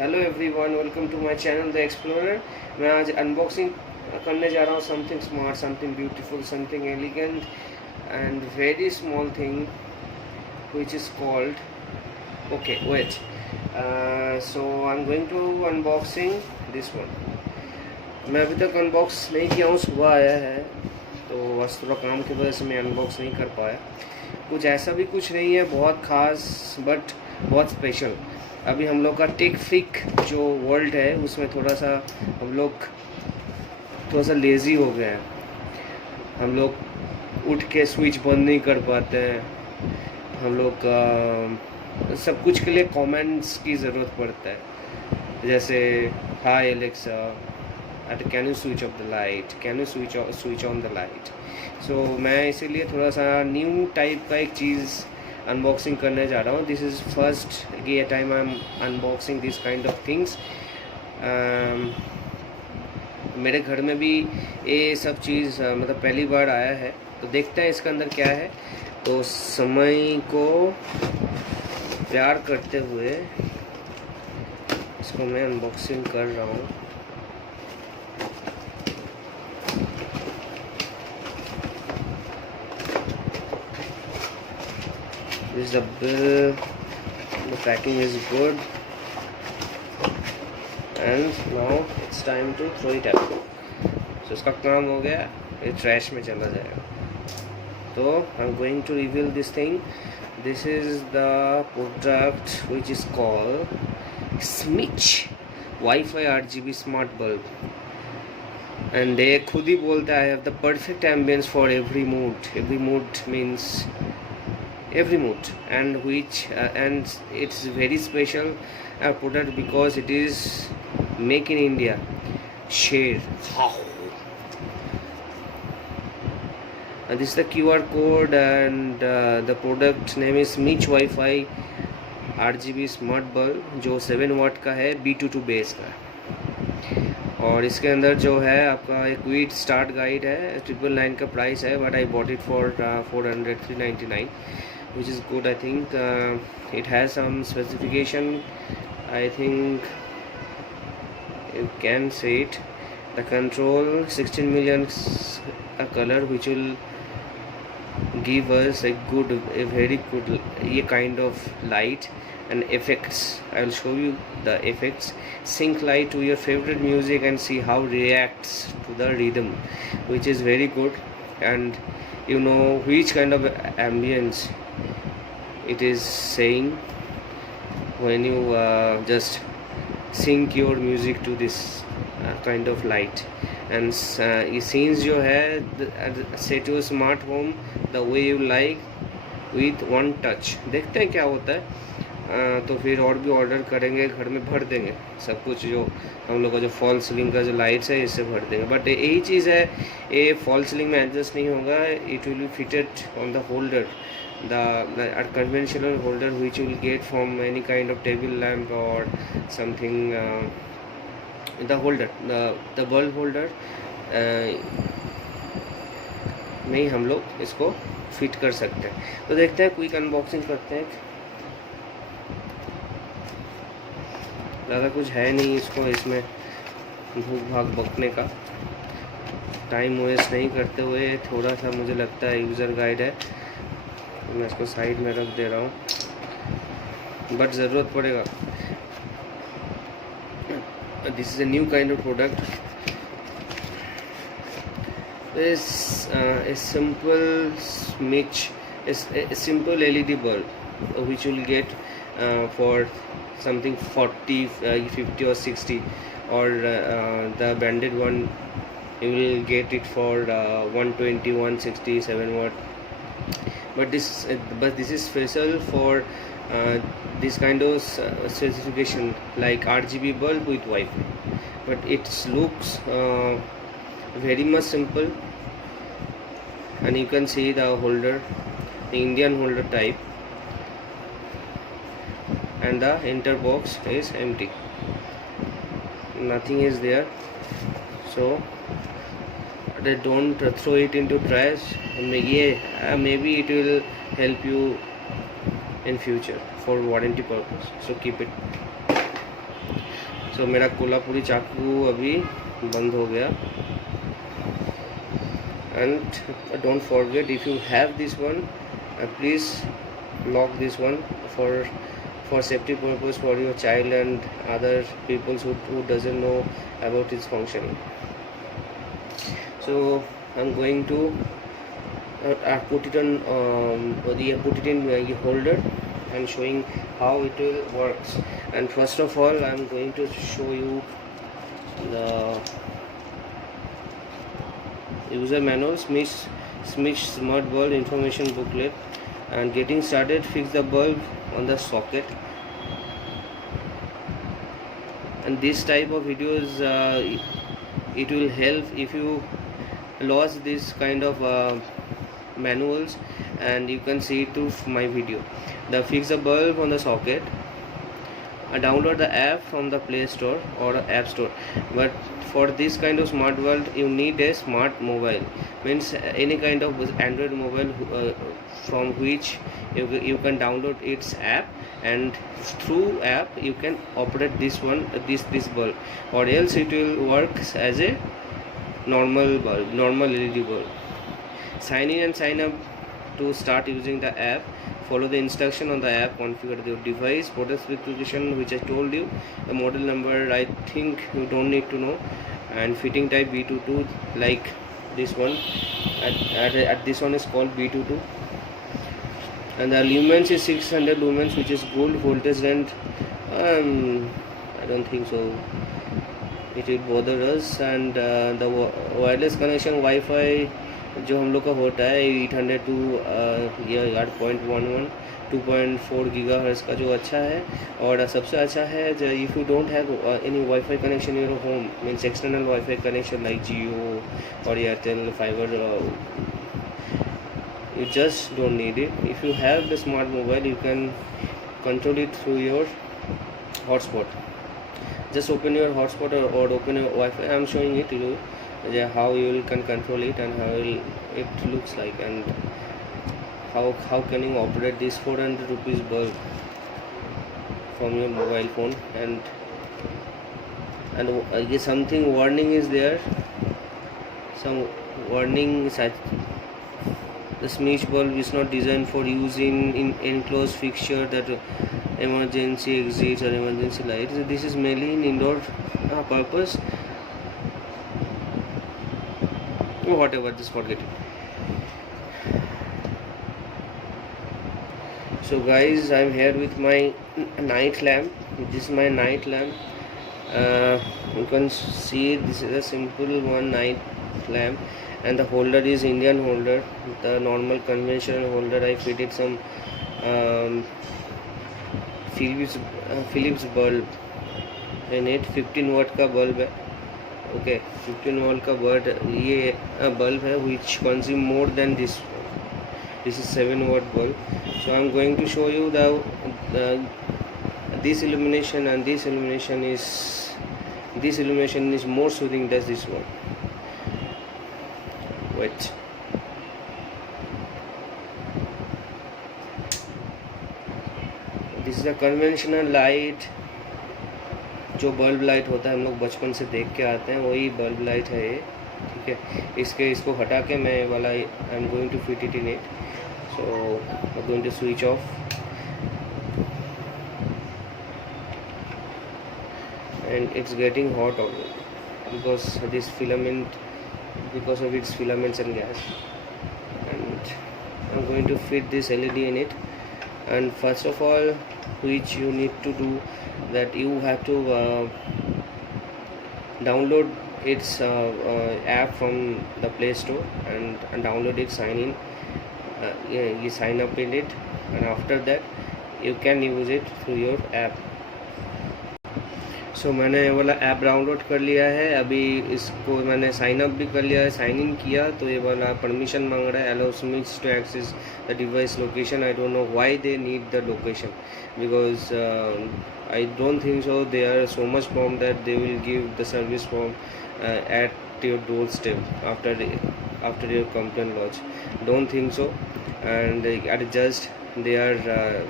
Hello everyone, welcome to my channel the explorer. मैं आज unboxing करने जा रहा हूँ something smart, something beautiful, something elegant and very small thing which is called okay wait so I'm going to unboxing this one। मैं अभी तक unbox नहीं किया हूँ, सुबह आया है तो बस थोड़ा काम की वजह से मैं अनबॉक्स नहीं कर पाया। कुछ ऐसा भी कुछ नहीं है बहुत ख़ास, बट बहुत स्पेशल। अभी हम लोग का टेक फ्रीक जो वर्ल्ड है उसमें थोड़ा सा हम लोग थोड़ा सा लेज़ी हो गए हैं। हम लोग उठ के स्विच बंद नहीं कर पाते हैं। हम लोग सब कुछ के लिए कमेंट्स की ज़रूरत पड़ता है, जैसे hi Alexa, can you switch off the light, can you switch on the light. So मैं इसीलिए थोड़ा सा न्यू टाइप का एक चीज़ अनबॉक्सिंग करने जा रहा हूँ। दिस इज़ फर्स्ट ये time I am unboxing this kind of things. मेरे घर में भी ये सब चीज़ मतलब पहली बार आया है, तो देखते हैं इसके अंदर क्या है। तो समय को प्यार करते हुए इसको मैं अनबॉक्सिंग कर रहा हूँ। This is the bill. The packing is good, and now it's time to throw it out. So इसका काम हो गया, ये ट्रैश में चला जाएगा। तो I'm going to reveal this thing. This is the product which is called Smidge Wi-Fi RGB smart bulb, and ये खुद ही बोलता है I have the perfect ambience for every mood. Every mood means every mood, and which and it's very special product because it is make in India. Share. This is the QR code, and the product name is Smidge Wi-Fi RGB smart bulb जो 7 वाट का है, B22 base का। और इसके अंदर जो है आपका एक क्विक स्टार्ट गाइड है, 999 का प्राइस है, but I bought it for 399, which is good. I think it has some specification. I think you can see it. The control 16 million a color, which will give us a very good ये kind of light and effects. I will show you the effects. Sync light to your favorite music and see how reacts to the rhythm, which is very good. And you know which kind of ambience it is saying when you just sync your music to this kind of light. And ये scenes जो है set your smart home the way you like with one touch. देखते हैं क्या होता है। तो फिर और भी ऑर्डर करेंगे, घर में भर देंगे सब कुछ। जो हम लोग का जो फॉल सीलिंग का जो लाइट्स है इससे भर देंगे, बट यही चीज़ है, ये फॉल सीलिंग में एडजस्ट नहीं होगा। It will be fitted on the holder, the conventional holder which you will get from any kind of table lamp or something. The holder, the bulb holder में हम लोग इसको फिट कर सकते हैं। तो देखते हैं, क्विक अनबॉक्सिंग करते हैं। ज़्यादा कुछ है नहीं इसको, इसमें भूख भाग बकने का। टाइम वेस्ट नहीं करते हुए थोड़ा सा मुझे लगता है यूज़र गाइड है, मैं इसको साइड में रख दे रहा हूँ, बट ज़रूरत पड़ेगा। This is a new kind of product. इस simple स्मिच, simple LED bulb which you will get for something 40, 50 or 60, or the branded one you will get it for 120, 160, 7 watt. But this is special for this kind of specification like RGB bulb with Wi-Fi, but it looks very much simple. And you can see the holder, the Indian holder type, and the enter box is empty, nothing is there. So they don't throw it into trash. Maybe it will help you in future for warranty purpose, so keep it. सो मेरा कोल्हापुरी चाकू अभी बंद हो गया. And don't forget, if you have this one, please lock this one for safety purpose for your child and other people who doesn't know about its functioning. So I'm going to put it on put it in the holder and showing how it will works. And first of all, I'm going to show you the user manual, Smith Smart Bulb information booklet. And getting started, fix the bulb on the socket. And this type of videos, it will help if you lost this kind of manuals, and you can see it through my video. The fix the bulb on the socket. Download the app from the Play Store or App Store. But for this kind of smart bulb, you need a smart mobile, means any kind of Android mobile from which you can download its app, and through app you can operate this one, this bulb, or else it will work as a normal bulb, normal LED bulb. Sign in and sign up to start using the app. Follow the instruction on the app, configure your device, product specification which I told you, the model number I think you don't need to know, and fitting type B22, like this one. At this one is called B22, and the lumens is 600 lumens, which is good. Voltage and I don't think so it will bother us. And the wireless connection Wi-Fi जो हम लोग का होता है 800 to 8.11 2.4 gigahertz का, जो अच्छा है. और सबसे अच्छा है if you don't have any WiFi connection in your home, means external WiFi connection like Jio और Airtel fibre, you just don't need it. If you have the smart mobile, you can control it through your hotspot. Just open your hotspot or open your Wi-Fi. I am showing it to you how you can control it and how it looks like, and how can you operate this 400 rupees bulb from your mobile phone. And something warning is there, some warning such. The Smith bulb is not designed for use in enclosed fixture that emergency exits or emergency lights. This is mainly in indoor purpose. Whatever, just forget it. So guys, I'm here with my night lamp. This is my night lamp. You can see this is a simple one night lamp, and the holder is Indian holder, the normal conventional holder. I fitted some Philips bulb in it. 15 watt का bulb है. Okay, 15 watt का bulb है which consume more than this. This is 7 watt bulb. So I'm going to show you this illumination, and this illumination is more soothing than this one. Wait. This is a conventional light, जो bulb light होता है हम लोग बचपन से देख के आते हैं, वही बल्ब लाइट है ये. ठीक है, इसको हटा के मैं वाला I am going to fit it in it. So I am going to switch off, and it's getting hot already because this filament, because of its filaments and gas. And I'm going to fit this LED in it. And first of all, which you need to do, that you have to download its app from the Play Store and download it, sign in, you sign up in it, and after that you can use it through your app. सो मैंने ये वाला app download कर लिया है. अभी इसको मैंने sign up भी कर लिया है, साइन इन किया, तो ये वाला परमिशन मांग रहा है, allows me to access the device location. I don't know why they need the location, because I don't think so they are so much prompt that they will give the service from at your doorstep after your complaint lodge. Don't think so. And just they are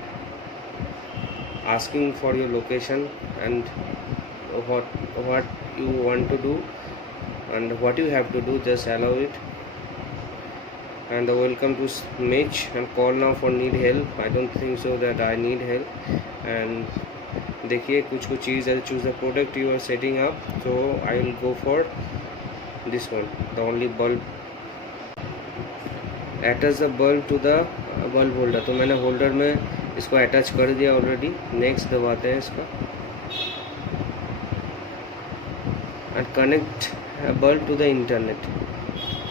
asking for your location, and what you want to do and what you have to do, just allow it. And welcome to Mitch, and call now for need help. I don't think so that I need help. And देखिए कुछ चीज़ है, choose the product you are setting up. So I will go for this one, the only bulb. Attach the bulb to the bulb holder. तो मैंने holder में इसको attach कर दिया already. Next दबाते हैं इसका and connect bulb to the internet.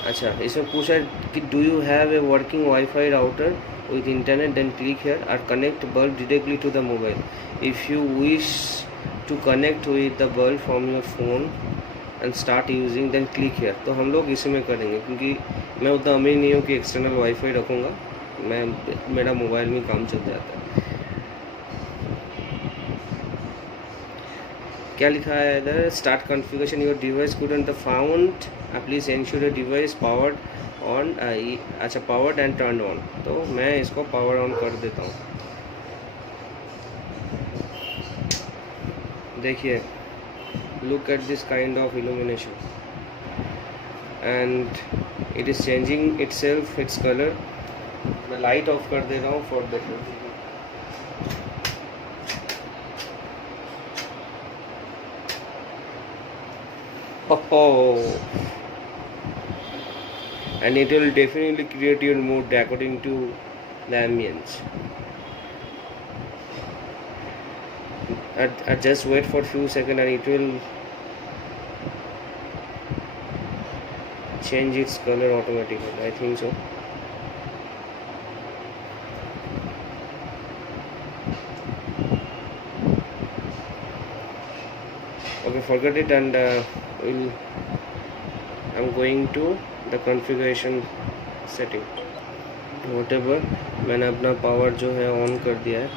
अच्छा, इसमें पूछा है कि do you have a working wifi router with internet, then click here or connect bulb directly to the mobile. If you wish to connect with the bulb from your phone and start using, then click here. तो हम लोग इसी में करेंगे क्योंकि मैं उतना अमीर नहीं हूँ कि एक्सटर्नल वाईफाई रखूँगा. मेरा मोबाइल में काम चल जाता है. क्या लिखा है इधर? Start configuration your device couldn't found, please ensure your device powered on. अच्छा, पावर्ड एंड टर्न ऑन. तो मैं इसको पावर ऑन कर देता हूँ. देखिए, look at this kind of illumination and it is changing itself its colour. मैं light of कर दे रहा हूँ for better. And it will definitely create your mood according to the ambience. I just wait for few seconds and it will change its color automatically. I think so. Okay, forget it, and I'm going to the configuration setting. whatever, मैंने अपना power जो है on कर दिया है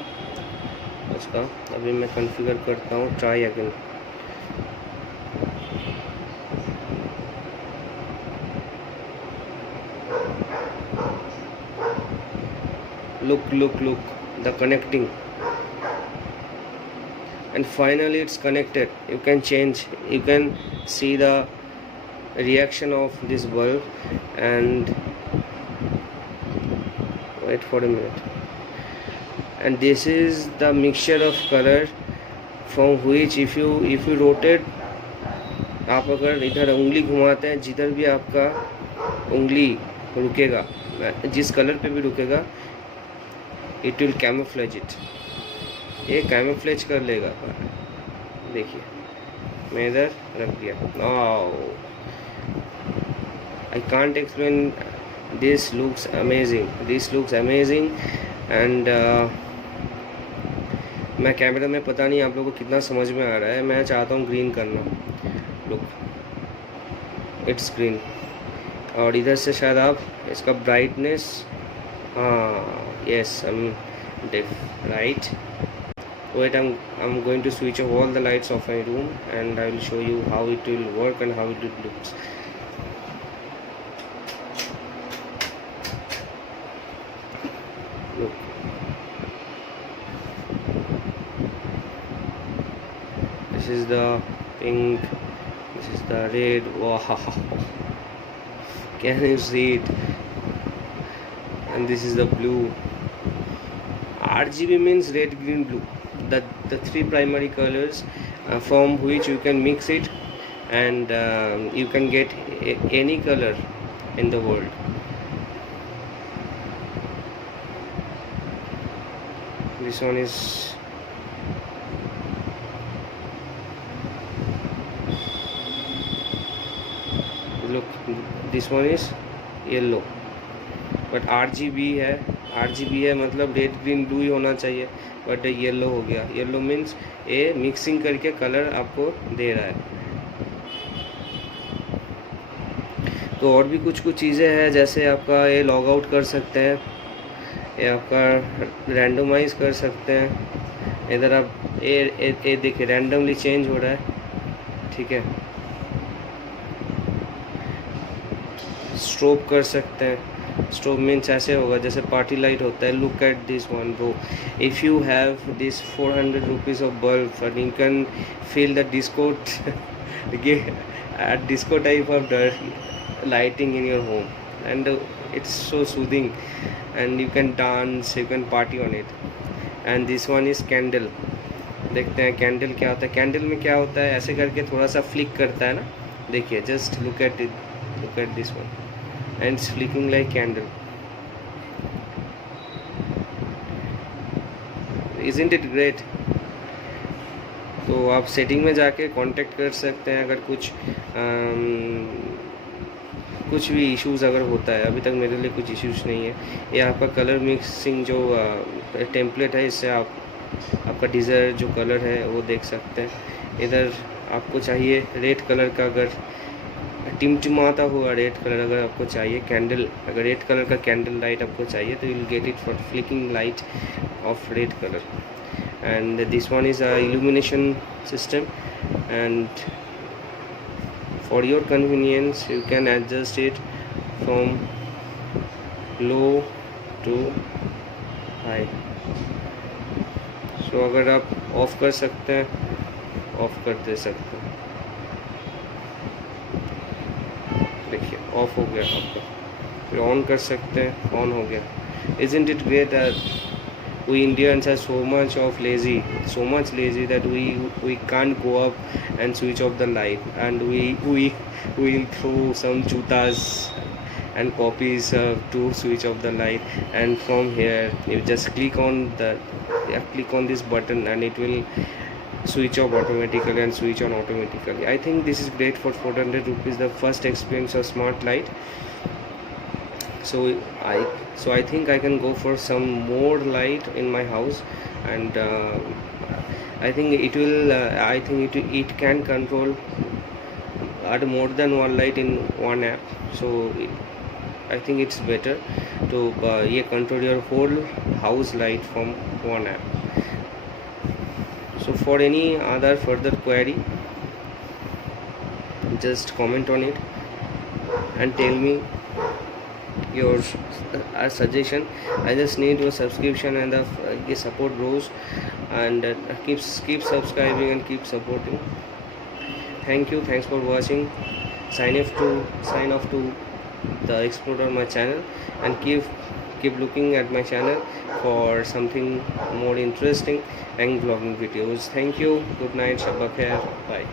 उसका. अभी मैं कॉन्फ़िगर करता हूँ. Try again. look the connecting, and finally it's connected. You can change, you can see the reaction of this bulb. And wait for a minute. And this is the mixture of color from which if you rotate, आप अगर इधर उंगली घुमाते हैं, जिधर भी आपका उंगली रुकेगा, जिस कलर पे भी रुकेगा, इट विल कैमोफ्लेज इट. ये कैमोफ्लेज कर लेगा. देखिए, मैं इधर रख दिया. I can't explain. This looks amazing. And मैं कैमरा में पता नहीं आप लोगों को कितना समझ में आ रहा है. मैं चाहता हूँ ग्रीन करना. Look, it's green. और इधर से शायद आप इसका ब्राइटनेस, हाँ, yes, I'm deaf, right? Wait, I'm going to switch off all the lights of my room and I will show you how it will work and how it looks. Look, this is the pink, this is the red. Wow, can you see it? And this is the blue. RGB means red, green, blue. The three primary colors from which you can mix it, and you can get any color in the world. This one is look. This one is yellow. But RGB है मतलब red green blue ही होना चाहिए. But yellow हो गया. Yellow means ये mixing करके colour आपको दे रहा है. तो और भी कुछ चीज़ें हैं, जैसे आपका ये लॉग आउट कर सकते हैं, ये आपका रैंडमाइज कर सकते हैं. इधर आप ये देखिए रैंडमली चेंज हो रहा है. ठीक है, स्ट्रोब कर सकते हैं. स्ट्रोब मीन्स ऐसे होगा जैसे पार्टी लाइट होता है. Look at this one bro. If you have this 400 rupees of bulb and you can feel the disco at disco type of lighting in your home, and it's so soothing and you can dance, you can party on it. And this one is candle. देखते हैं candle क्या होता है. Candle में क्या होता है, ऐसे करके थोड़ा सा फ्लिक करता है ना. देखिए, just look at it, look at this one and it's flicking like candle. Isn't it great. तो आप सेटिंग में जाके कांटेक्ट कर सकते हैं अगर कुछ भी इश्यूज़ अगर होता है. अभी तक मेरे लिए कुछ इश्यूज़ नहीं है. ये आपका कलर मिक्सिंग जो टेम्पलेट है, इससे आपका डिज़ायर जो कलर है वो देख सकते हैं. इधर आपको चाहिए रेड कलर का, अगर टिमटिमाता हुआ रेड कलर अगर आपको चाहिए, कैंडल अगर रेड कलर का कैंडल लाइट आपको चाहिए तो you will get it for flicking light of red colour. And this one is a illumination system, and for your convenience you can adjust it from low to high. So अगर आप of कर सकते हैं, of कर दे सकते हैं. देखिए, of हो गया आपका. फिर ऑन कर सकते हैं, ऑन हो गया. Isn't it great that we Indians are so much lazy that we can't go up and switch off the light, and we will throw some jutas and copies to switch off the light. And from here you just click on this button and it will switch off automatically and switch on automatically. I think this is great for 400 rupees, the first experience of smart light. So I think I can go for some more light in my house, and I think it can control at more than one light in one app. So I think it's better to control your whole house light from one app. So for any other further query, just comment on it and tell me your suggestion. I just need your subscription and the support bros, and keep subscribing and keep supporting. Thank you, thanks for watching. Sign off to the Explorer my channel, and keep looking at my channel for something more interesting and vlogging videos. Thank you, good night, Shabba Khair, bye.